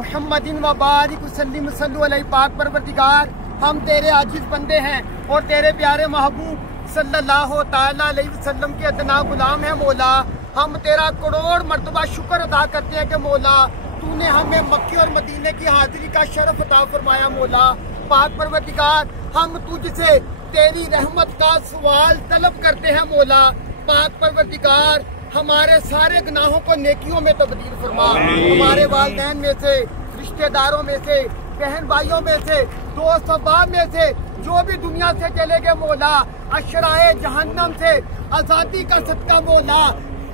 मुहम्मदिन व बारिक वसल्लिम सल्लु अलैहि। पाक परवरदिगार, हम तेरे आजिज बंदे हैं और तेरे प्यारे महबूब सल्लल्लाहु ताला अलैहि वसल्लम के अदना गुलाम हैं मौला। हम तेरा करोड़ मर्तबा शुक्र अदा करते हैं कि मौला तूने हमें मक्के और मदीने की हाजिरी का शरफ अता फरमाया मौला। पाक परवरदिगार, हम तुझसे तेरी रहमत का सवाल तलब करते हैं मौला। पाक परवरदिगार, हमारे सारे गुनाहों को नेकियों में तब्दील फरमा। हमारे वालिदैन में से, रिश्तेदारों में से, बहन भाइयों में से, दोस्त अहबाब में से जो भी दुनिया से चले गए मौला, अशराए जहन्नम से आज़ादी का सदका मौला,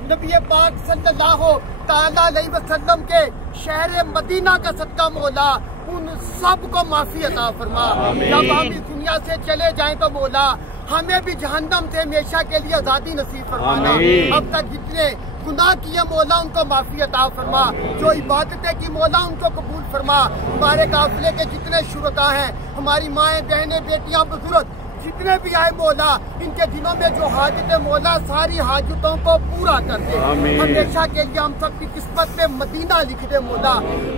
नबी पाक सल्लल्लाहु ताला अलैहि वसल्लम के शहर मदीना का सदका मौला, उन सब को माफी अता फरमा। जब हम इस दुनिया से चले जाएं तो मौला हमें भी जहन्नम से हमेशा के लिए आजादी नसीब फरमाना। अब तक जितने गुनाह किए मौला उनको माफी अता फरमा, जो इबादतें की मौला उनको कबूल फरमा। हमारे काफिले के जितने शुरका हैं, हमारी माएँ बहनें बेटियां बुजुर्ग जितने भी आए मौला, इनके दिनों में जो हाजत है मौला सारी हाजतों को पूरा कर दे। हमेशा के लिए हम सब की किस्मत में मदीना लिख दे मौला।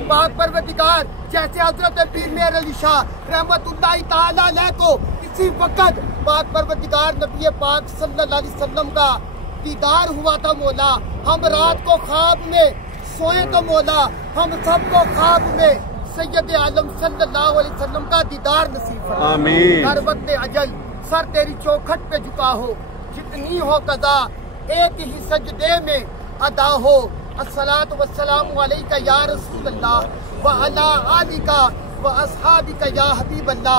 पाक परवरदिगार, जैसे हजरत पीर मेहर अली शाह रहमतुल्लाह ताला अलैह को इसी वक्त पाक परवरदिगार नबी पाक सल्लल्लाहु अलैहि वसल्लम का दीदार हुआ था मौला, हम रात को ख्वाब में सोए तो मौला हम सबको ख्वाब में सैयद आलम सल्लल्लाहु अलैहि वसल्लम का दीदार नसीब फरमा। हर वक्त अजल सर तेरी चौखट पे झुका हो, जितनी हो कदा एक ही सजदे में अदा हो। अस्सलातु वस्सलामु अलैका या रसूल अल्लाह व अला आलिका व अस्हाबिका या हबीब अल्लाह।